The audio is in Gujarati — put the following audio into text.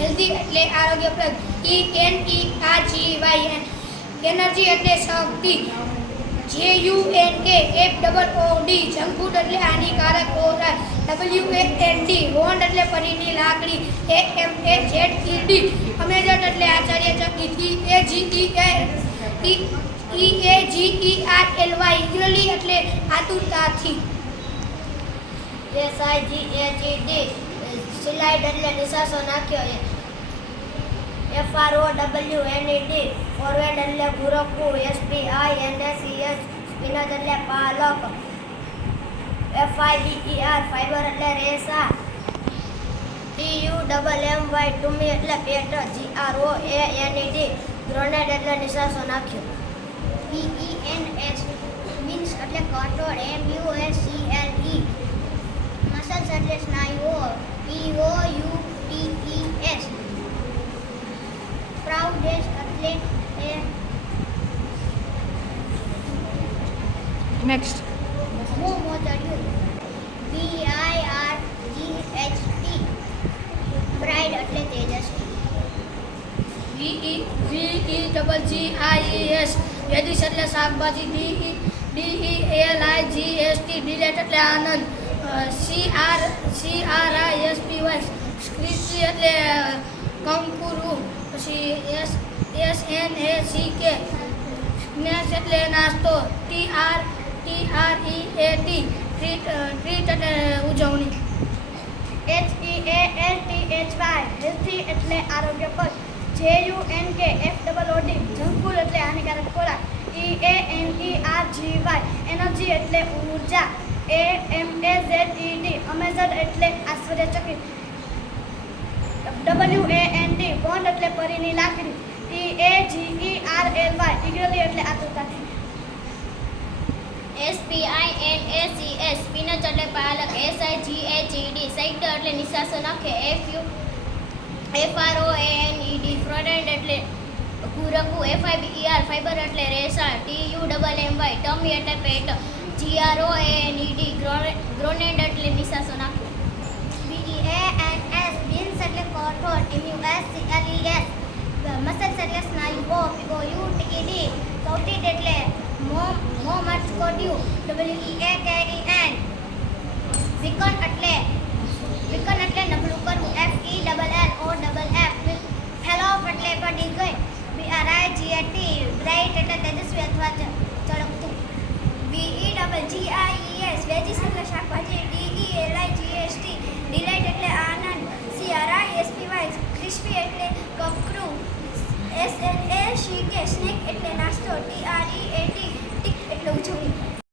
હેલ્ધી એટલે આરોગ્યપ્રદ. ENERGY એનર્જી એટલે શક્તિ. JUNKFOOD જંક ફૂડ એટલે હાનિકારક ખોરાક. WAND વોન્ડ એટલે પરીની લાકડી. AMAZED અમેઝન એટલે આચાર્ય ચકી. EAGERLY ઇગરલી એટલે આતુરતાથી. SIGHED સ્લાઇડ એટલે નિશાસો નાખ્યો. FROWNED ફોરવર્ડ એટલે ગુરકુ. SPINACES સ્પિનચ એટલે પાલક. FIBER ફાઈબર એટલે રેસા. TUMMY ટુમી એટલે પેટ. GROANED ગ્રેનેડ એટલે નિશાસો નાખ્યો. BENS મીન્સ એટલે કઠોળ. MUSCLE મસલ્સ એટલે સ્નાયુઓ. POUTES પ્રાઉડેસ એટલે નેક્સ્ટ મોચડ્યું. BIRGHT બ્રાઇડ એટલે તેજસ્વી. VEGGIES વેજીસ એટલે શાકભાજી. DELIGST ડિલેટ એટલે આનંદ. CRISPY ક્રિસ્પી એટલે કંકુરુ. પછી SNACK સ્નેક્સ એટલે નાસ્તો. TREAT ટ્રીટ એટલે ઉજવણી. HEALTHY હેલ્થી એટલે આરોગ્યપ્રદ. JUNKFOOD જંક ફૂડ એટલે હાનિકારક ખોરાક. EANERGY એનર્જી એટલે ઉર્જા. AMAZED અમેઝન એટલે આશ્ચર્યચકિત. WAND વોન્ડ એટલે પરીની લાકડી. EAGERLY ઇગરલી એટલે આતુરતાથી. SPINACES સ્પિનચ એટલે પાલક. SIGHED સાઇડ એટલે નિશાસો નાખે. FROANED ફ્રોડેન્ટ એટલે ગુરકુ. FIBER ફાઈબર એટલે રેસા. TUMMY ટમી એટલે પેટ. GROANED ગ્રેનેડ એટલે નિશાસો નાખે. BENS બીન્સ એટલે કઠોળ. MUSCLES મસલ્સ એટલે સ્નાયુઓ. POUTED કૌટિડ એટલે મોં મચકોડ્યું. WEAKEN વિકન એટલે નબળું કરવું. FELLOF ફેલોફ એટલે પડી ગઈ. BRIGHT બ્રાઇટ એટલે તેજસ્વી અથવા ચળકતું. BEGGIES વેજીસ એટલે શાકભાજી. DELIGST ડિલાઇટ એટલે આનંદ. CRISPY ક્રિસ્પી એટલે કકરું. SNACK સ્નેક એટલે નાસ્તો.